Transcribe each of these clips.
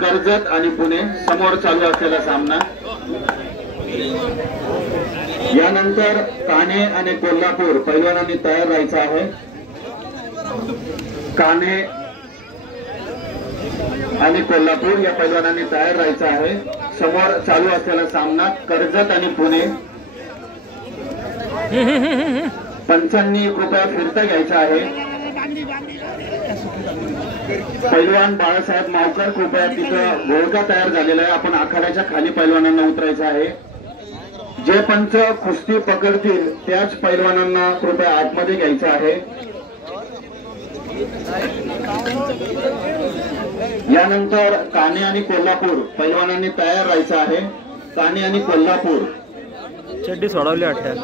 कर्जत आणि पुणे समोर चालू असलेला सामना। यानंतर काणे आणि कोल्हापूर पैलवानांनी तयार राहायचं आहे। काणे आणि कोल्हापूर या पैलवानांनी तयार राहायचं आहे। समोर चालू असलेला सामना कर्जत आणि पुणे। 95 रुपये फिरता घ्यायचा आहे। पैलवान बाळासाहेब मावकर कृपया तिथं घोळका तयार झालेला आहे। आपण आखाड्याच्या खाली पैलवानांना उतरायचं आहे। जे पंच कुस्ती पकडतील त्याच पैलवानांना कृपया आतमध्ये घ्यायचं आहे। यानंतर काणे आणि कोल्हापूर पैलवानांनी तयार राहायचं आहे। काणे आणि कोल्हापूर चड्डी सोडवली वाटतं।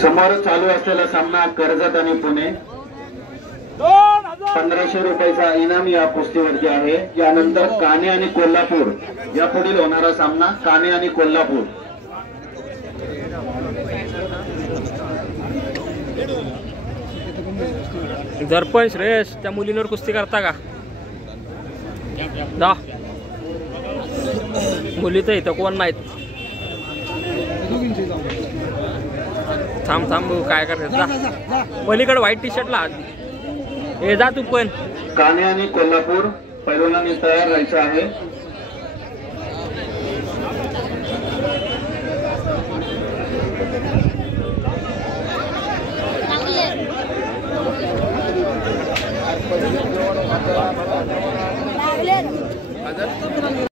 समोर चालू असलेला सामना कर्जत आणि पुणे। 1500 रुपयाचा इनाम या कुस्तीवरती आहे। यानंतर काणे आणि कोल्हापूर या पुढील होणारा सामना काणे आणि कोल्हापूर। दर्पण श्रेयस त्या मुलींवर कुस्ती करता का? दा मुली तर इथं कोण नाहीत। थांब थांब काय करायचं पलीकडे व्हाईट टी शर्टला हे जा तू पण। काणे आणि कोल्हापूर पैलवानांनी तयार राहायचं आहे।